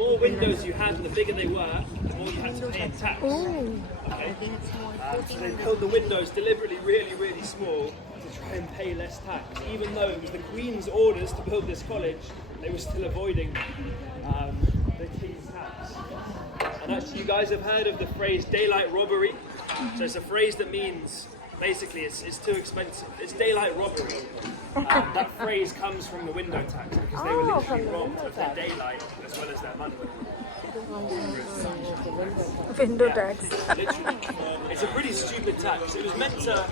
more windows you had and the bigger they were, the more you had to pay in tax. Oh. Okay? So they built the windows deliberately really, really small to try and pay less tax. Even though it was the Queen's orders to build this college, they were still avoiding the King's tax. And actually, you guys have heard of the phrase daylight robbery. So it's a phrase that means basically it's too expensive. It's daylight robbery. That phrase comes from the window tax because they were literally robbed of their daylight as well as their money. Window tax. Literally. It's a pretty stupid tax. It was meant to,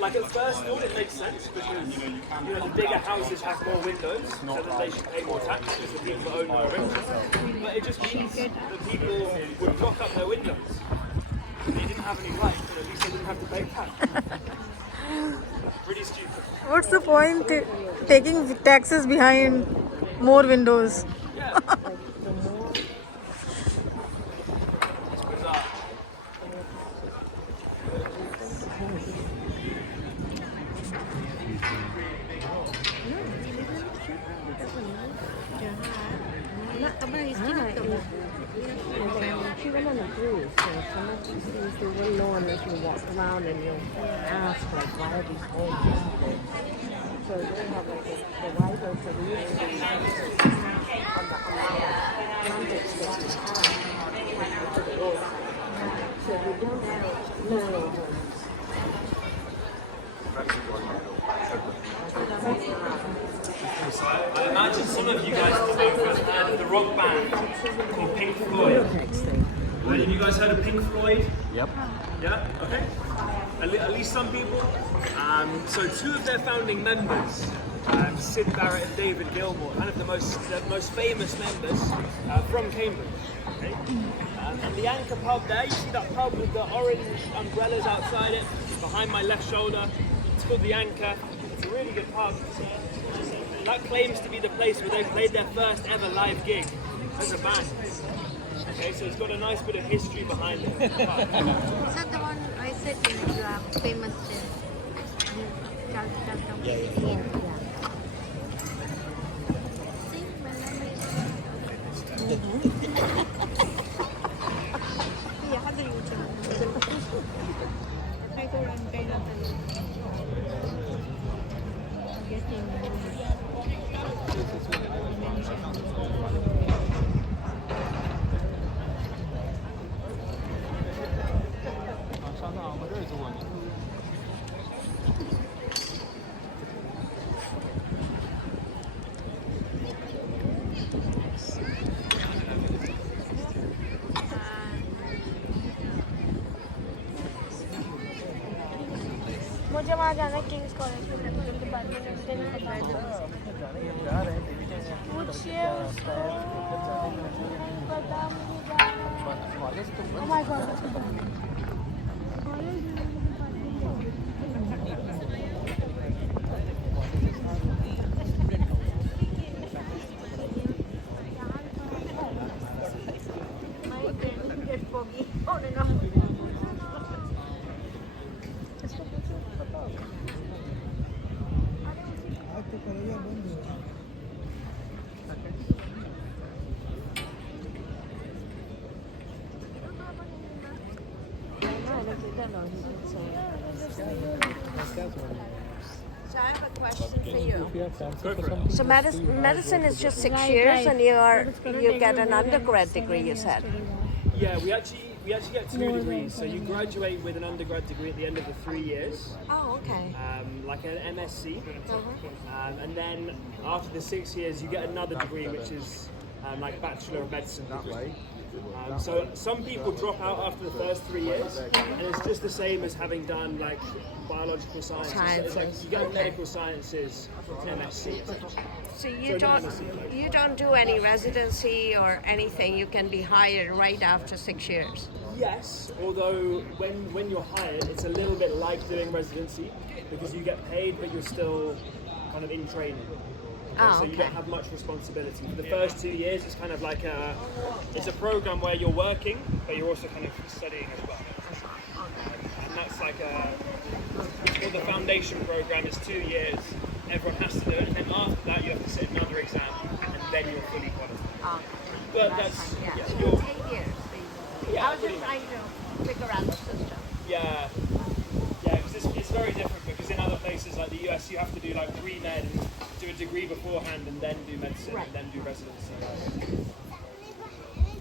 like at first thought it makes sense because the bigger houses have more windows, so that they should pay more tax because the people that own them are richer. But it just means that people would block up their windows. They didn't have any light, but at least they didn't have to pay tax. Pretty stupid. What's the point taking taxes behind more windows? Yeah. It's bizarre. She went on a cruise, so some of these things they wouldn't know unless you walk around and you ask like why are these homes there? So they have like the writers that we used to be on the amount of context that you have to the old. So we don't have no homes. So I imagine some of you guys have heard of the rock band called Pink Floyd. Have you guys heard of Pink Floyd? Yep. Yeah? Okay. At least some people. So two of their founding members, Sid Barrett and David Gilmour, kind of the most famous members from Cambridge. Okay? And the Anchor pub there, you see that pub with the orange umbrellas outside it, behind my left shoulder. It's called the Anchor. It's a really good pub. That claims to be the place where they played their first ever live gig as a band. Okay, so it's got a nice bit of history behind it. Is that the one I said is famous? मुझे वहाँ जाना है Kings college में medical department मुझे नहीं पता पूछिए उसको पता मुझे जाना है। Oh my God. So I have a question for you. So medicine is just 6 years, and you get an undergrad degree. You said. Yeah, we actually get 2 degrees. So you graduate with an undergrad degree at the end of the 3 years, Oh, okay. like an MSc, and then after the 6 years you get another degree, which is like Bachelor of Medicine degree. So some people drop out after the first 3 years, and it's just the same as having done like biological sciences. So it's like you get medical sciences MSc. So you don't do any residency or anything. You can be hired right after 6 years. Yes, although when you're hired, it's a little bit like doing residency because you get paid, but you're still kind of in training. So you don't have much responsibility. For the first 2 years, it's kind of like it's a program where you're working, but you're also kind of studying as well. And that's like the foundation program is 2 years. Everyone has to do it, and then after that, you have to sit another exam, and then you're fully qualified. Oh, But that's that's fine. Yeah. yeah, So you're, it's 8 years. Basically. Yeah, I was pretty just much. trying to figure out the system. yeah, because it's very different. Because in other places like the US, you have to do like pre-med and do a degree beforehand, and then do medicine, Right. and then do residency.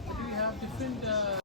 Do we have different